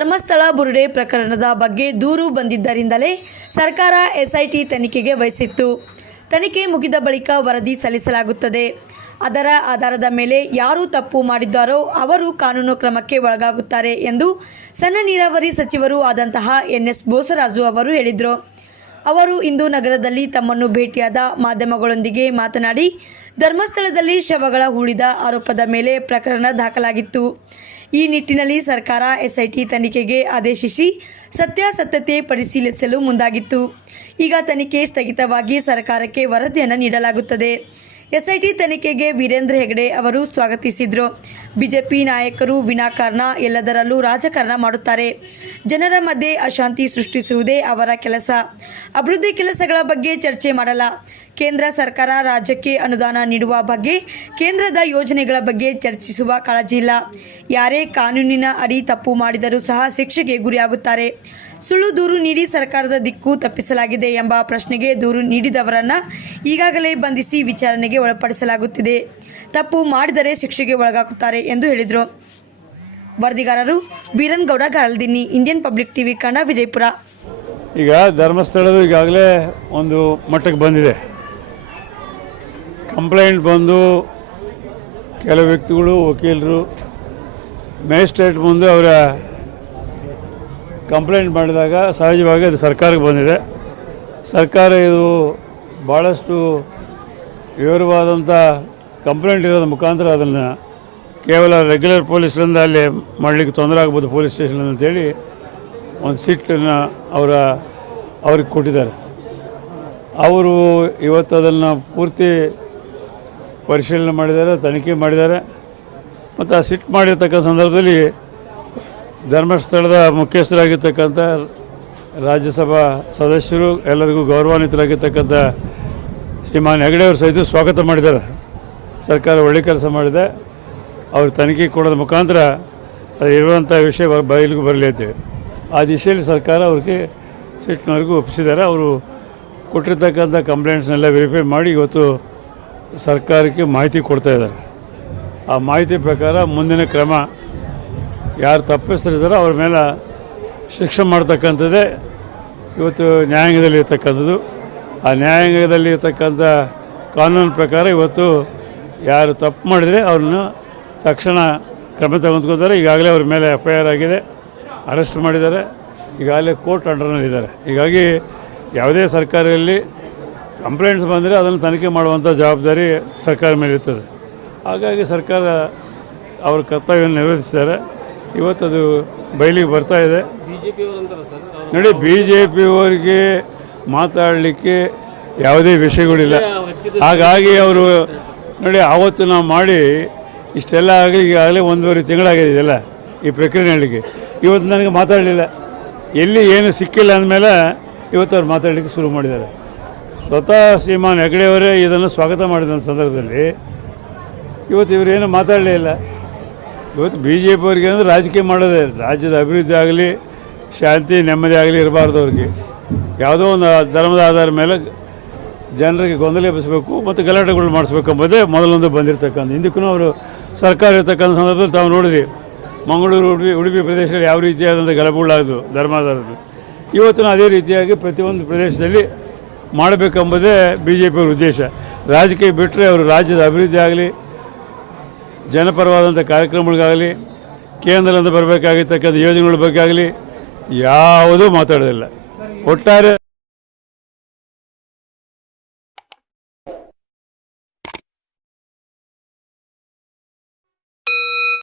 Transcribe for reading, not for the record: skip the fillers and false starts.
ಧರ್ಮಸ್ಥಳ ಬುರುಡೆ ಪ್ರಕರಣದ ಬಗ್ಗೆ ದೂರು ಬಂದಿದ್ದರಿಂದಲೇ ಸರ್ಕಾರ ಎಸ್ಐಟಿ ತನಿಖೆಗೆ ವಹಿಸಿತ್ತು. ತನಿಖೆ ಮುಗಿದ ಬಳಿಕ ವರದಿ ಸಲ್ಲಿಸಲಾಗುತ್ತದೆ. ಅದರ ಆಧಾರದ ಮೇಲೆ ಯಾರು ತಪ್ಪು ಮಾಡಿದ್ದಾರೋ ಅವರು ಕಾನೂನು ಕ್ರಮಕ್ಕೆ ಒಳಗಾಗುತ್ತಾರೆ ಎಂದು ಸಣ್ಣ ನೀರಾವರಿ ಸಚಿವರೂ ಆದಂತಹ ಎನ್.ಎಸ್. ಬೋಸರಾಜು ಅವರು ಹೇಳಿದರು. ಅವರು ಇಂದು ನಗರದಲ್ಲಿ ತಮ್ಮನ್ನು ಭೇಟಿಯಾದ ಮಾಧ್ಯಮಗಳೊಂದಿಗೆ ಮಾತನಾಡಿ, ಧರ್ಮಸ್ಥಳದಲ್ಲಿ ಶವಗಳ ಹೂಳಿದ ಆರೋಪದ ಮೇಲೆ ಪ್ರಕರಣ ದಾಖಲಾಗಿತ್ತು. ಈ ನಿಟ್ಟಿನಲ್ಲಿ ಸರ್ಕಾರ ಎಸ್ಐಟಿ ತನಿಖೆಗೆ ಆದೇಶಿಸಿ ಸತ್ಯಾಸತ್ಯತೆ ಪರಿಶೀಲಿಸಲು ಮುಂದಾಗಿತ್ತು. ಈಗ ತನಿಖೆ ಸ್ಥಗಿತವಾಗಿ ಸರ್ಕಾರಕ್ಕೆ ವರದಿಯನ್ನು ನೀಡಲಾಗುತ್ತದೆ. ಎಸ್ಐಟಿ ತನಿಖೆಗೆ ವೀರೇಂದ್ರ ಹೆಗಡೆ ಅವರು ಸ್ವಾಗತಿಸಿದರು. ಬಿಜೆಪಿ ನಾಯಕರು ವಿನಾಕಾರಣ ಎಲ್ಲದರಲ್ಲೂ ರಾಜಕಾರಣ ಮಾಡುತ್ತಾರೆ. ಜನರ ಮಧ್ಯೆ ಅಶಾಂತಿ ಸೃಷ್ಟಿಸುವುದೇ ಅವರ ಕೆಲಸ. ಅಭಿವೃದ್ಧಿ ಕೆಲಸಗಳ ಬಗ್ಗೆ ಚರ್ಚೆ ಮಾಡಲ್ಲ. ಕೇಂದ್ರ ಸರ್ಕಾರ ರಾಜ್ಯಕ್ಕೆ ಅನುದಾನ ನೀಡುವ ಬಗ್ಗೆ, ಕೇಂದ್ರದ ಯೋಜನೆಗಳ ಬಗ್ಗೆ ಚರ್ಚಿಸುವ ಕಾಳಜಿ ಇಲ್ಲ. ಯಾರೇ ಕಾನೂನಿನ ಅಡಿ ತಪ್ಪು ಮಾಡಿದರೂ ಸಹ ಶಿಕ್ಷೆಗೆ ಗುರಿಯಾಗುತ್ತಾರೆ. ಸುಳ್ಳು ದೂರು ನೀಡಿ ಸರ್ಕಾರದ ದಿಕ್ಕು ತಪ್ಪಿಸಲಾಗಿದೆ ಎಂಬ ಪ್ರಶ್ನೆಗೆ ದೂರು ನೀಡಿದವರನ್ನು ಈಗಾಗಲೇ ಬಂಧಿಸಿ ವಿಚಾರಣೆಗೆ ಒಳಪಡಿಸಲಾಗುತ್ತಿದೆ. ತಪ್ಪು ಮಾಡಿದರೆ ಶಿಕ್ಷೆಗೆ ಒಳಗಾಗುತ್ತಾರೆ ಎಂದು ಹೇಳಿದರು. ವರದಿಗಾರರು Veerangouda Galadinni, Indian public TV Kannada, Vijayapura. ಈಗ ಧರ್ಮಸ್ಥಳದ ಈಗಾಗಲೇ ಒಂದು ಮಟ್ಟಕ್ಕೆ ಬಂದಿದೆ. ಕಂಪ್ಲೇಂಟ್ ಬಂದು ಕೆಲವು ವ್ಯಕ್ತಿಗಳು, ವಕೀಲರು, ಮ್ಯಾಜಿಸ್ಟ್ರೇಟ್ ಮುಂದೆ ಅವರ ಕಂಪ್ಲೇಂಟ್ ಮಾಡಿದಾಗ ಸಹಜವಾಗಿ ಅದು ಸರ್ಕಾರಕ್ಕೆ ಬಂದಿದೆ. ಸರ್ಕಾರ ಇದು ಭಾಳಷ್ಟು ವಿವರವಾದಂಥ ಕಂಪ್ಲೇಂಟ್ ಇರೋದ್ರ ಮುಖಾಂತರ ಅದನ್ನು ಕೇವಲ ರೆಗ್ಯುಲರ್ ಪೊಲೀಸ್ರಿಂದ ಅಲ್ಲಿ ಮಾಡಲಿಕ್ಕೆ ತೊಂದರೆ ಆಗ್ಬೋದು ಪೊಲೀಸ್ ಸ್ಟೇಷನ್ ಅಂತೇಳಿ ಒಂದು ಸಿಟ್ಟನ್ನು ಅವ್ರಿಗೆ ಕೊಟ್ಟಿದ್ದಾರೆ. ಅವರು ಇವತ್ತು ಅದನ್ನು ಪೂರ್ತಿ ಪರಿಶೀಲನೆ ಮಾಡಿದ್ದಾರೆ, ತನಿಖೆ ಮಾಡಿದ್ದಾರೆ. ಮತ್ತು ಆ ಸಿಟ್ಟು ಮಾಡಿರ್ತಕ್ಕಂಥ ಸಂದರ್ಭದಲ್ಲಿ ಧರ್ಮಸ್ಥಳದ ಮುಖ್ಯಸ್ಥರಾಗಿರ್ತಕ್ಕಂಥ ರಾಜ್ಯಸಭಾ ಸದಸ್ಯರು, ಎಲ್ಲರಿಗೂ ಗೌರವಾನ್ವಿತರಾಗಿರ್ತಕ್ಕಂಥ ಶ್ರೀಮಾನ್ ಹೆಗಡೆ ಅವರು ಸಹಿತ ಸ್ವಾಗತ ಮಾಡಿದ್ದಾರೆ. ಸರ್ಕಾರ ಒಳ್ಳೆ ಕೆಲಸ ಮಾಡಿದೆ. ಅವರು ತನಿಖೆ ಕೊಡೋದ್ರ ಮುಖಾಂತರ ಅದು ಇರುವಂಥ ವಿಷಯ ಬಯಲಿಗೆ ಬರಲಿ ಅಂತೇಳಿ ಆ ದಿಶೆಯಲ್ಲಿ ಸರ್ಕಾರ ಅವ್ರಿಗೆ ಸಿಟ್ಟಿನವರೆಗೂ ಒಪ್ಪಿಸಿದ್ದಾರೆ. ಅವರು ಕೊಟ್ಟಿರ್ತಕ್ಕಂಥ ಕಂಪ್ಲೇಂಟ್ಸ್ನೆಲ್ಲ ವೆರಿಫೈ ಮಾಡಿ ಇವತ್ತು ಸರ್ಕಾರಕ್ಕೆ ಮಾಹಿತಿ ಕೊಡ್ತಾ ಇದ್ದಾರೆ. ಆ ಮಾಹಿತಿ ಪ್ರಕಾರ ಮುಂದಿನ ಕ್ರಮ ಯಾರು ತಪ್ಪಿಸ್ತಿದ್ದಾರೋ ಅವ್ರ ಮೇಲೆ ಶಿಕ್ಷೆ ಮಾಡ್ತಕ್ಕಂಥದ್ದೇ ಇವತ್ತು ನ್ಯಾಯಾಂಗದಲ್ಲಿ ಇರ್ತಕ್ಕಂಥದ್ದು. ಆ ನ್ಯಾಯಾಂಗದಲ್ಲಿ ಇರ್ತಕ್ಕಂಥ ಕಾನೂನು ಪ್ರಕಾರ ಇವತ್ತು ಯಾರು ತಪ್ಪು ಮಾಡಿದರೆ ಅವ್ರನ್ನ ತಕ್ಷಣ ಕ್ರಮ ತೆಗೆದುಕೊತಾರೆ. ಈಗಾಗಲೇ ಅವ್ರ ಮೇಲೆ FIR ಆಗಿದೆ, ಅರೆಸ್ಟ್ ಮಾಡಿದ್ದಾರೆ. ಈಗಾಗಲೇ ಕೋರ್ಟ್ ಅಂಡರ್ನಲ್ಲಿದ್ದಾರೆ. ಹೀಗಾಗಿ ಯಾವುದೇ ಸರ್ಕಾರದಲ್ಲಿ ಕಂಪ್ಲೇಂಟ್ಸ್ ಬಂದರೆ ಅದನ್ನು ತನಿಖೆ ಮಾಡುವಂಥ ಜವಾಬ್ದಾರಿ ಸರ್ಕಾರ ಮೇಲೆ ಇರ್ತದೆ. ಹಾಗಾಗಿ ಸರ್ಕಾರ ಅವ್ರ ಕರ್ತವ್ಯವನ್ನು ನಿರ್ವಹಿಸ್ತಾರೆ. ಇವತ್ತದು ಬಯಲಿಗೆ ಬರ್ತಾ ಇದೆ. ನೋಡಿ, BJPಯವರಿಗೆ ಮಾತಾಡಲಿಕ್ಕೆ ಯಾವುದೇ ವಿಷಯಗಳಿಲ್ಲ. ಹಾಗಾಗಿ ಅವರು ನೋಡಿ, ಆವತ್ತು ನಾವು ಮಾಡಿ ಇಷ್ಟೆಲ್ಲ ಆಗಲಿ ಈಗಾಗಲೇ 1.5 ತಿಂಗಳಾಗಿದೆ ಇದೆಲ್ಲ ಈ ಪ್ರಕ್ರಿಯೆ ಹೇಳಲಿಕ್ಕೆ. ಇವತ್ತು ನನಗೆ ಮಾತಾಡಲಿಲ್ಲ, ಎಲ್ಲಿ ಏನು ಸಿಕ್ಕಿಲ್ಲ ಅಂದಮೇಲೆ ಇವತ್ತು ಅವ್ರು ಮಾತಾಡಲಿಕ್ಕೆ ಶುರು ಮಾಡಿದ್ದಾರೆ. ಸ್ವತಃ ಶ್ರೀಮಾನ್ ಹೆಗಡೆಯವರೇ ಇದನ್ನು ಸ್ವಾಗತ ಮಾಡಿದ ಸಂದರ್ಭದಲ್ಲಿ ಇವತ್ತು ಇವರೇನು ಮಾತಾಡಲೇ ಇಲ್ಲ. ಇವತ್ತು BJPಯವರಿಗೆ ಅಂದರೆ ರಾಜಕೀಯ ಮಾಡೋದೇ, ರಾಜ್ಯದ ಅಭಿವೃದ್ಧಿ ಆಗಲಿ, ಶಾಂತಿ ನೆಮ್ಮದಿ ಆಗಲಿ ಇರಬಾರ್ದು. ಅವ್ರಿಗೆ ಯಾವುದೋ ಒಂದು ಧರ್ಮದ ಆಧಾರದ ಮೇಲೆ ಜನರಿಗೆ ಗೊಂದಲ ಎಬ್ಬಿಸಬೇಕು ಮತ್ತು ಗಲಾಟೆಗಳು ಮಾಡಿಸ್ಬೇಕು ಎಂಬುದೇ ಮೊದಲೊಂದು ಬಂದಿರತಕ್ಕಂಥ. ಹಿಂದಕ್ಕೂ ಅವರು ಸರ್ಕಾರ ಇರ್ತಕ್ಕಂಥ ಸಂದರ್ಭದಲ್ಲಿ ತಾವು ನೋಡಿದ್ರಿ, ಮಂಗಳೂರು, ಉಡುಪಿ ಪ್ರದೇಶದಲ್ಲಿ ಯಾವ ರೀತಿಯಾದಂಥ ಗಲಭೆಗಳಾದವು ಧರ್ಮಾಧಾರದ್ದು. ಇವತ್ತು ಅದೇ ರೀತಿಯಾಗಿ ಪ್ರತಿಯೊಂದು ಪ್ರದೇಶದಲ್ಲಿ ಮಾಡಬೇಕೆಂಬುದೇ BJPಯವರ ಉದ್ದೇಶ. ರಾಜಕೀಯ ಬಿಟ್ಟರೆ ಅವರು ರಾಜ್ಯದ ಅಭಿವೃದ್ಧಿ ಆಗಲಿ, ಜನಪರವಾದಂಥ ಕಾರ್ಯಕ್ರಮಗಳಿಗಾಗಲಿ, ಕೇಂದ್ರದಿಂದ ಬರಬೇಕಾಗಿರ್ತಕ್ಕಂಥ ಯೋಜನೆಗಳ ಬಗ್ಗೆ ಆಗಲಿ ಯಾವುದೂ ಮಾತಾಡೋದಿಲ್ಲ. ಒಟ್ಟಾರೆ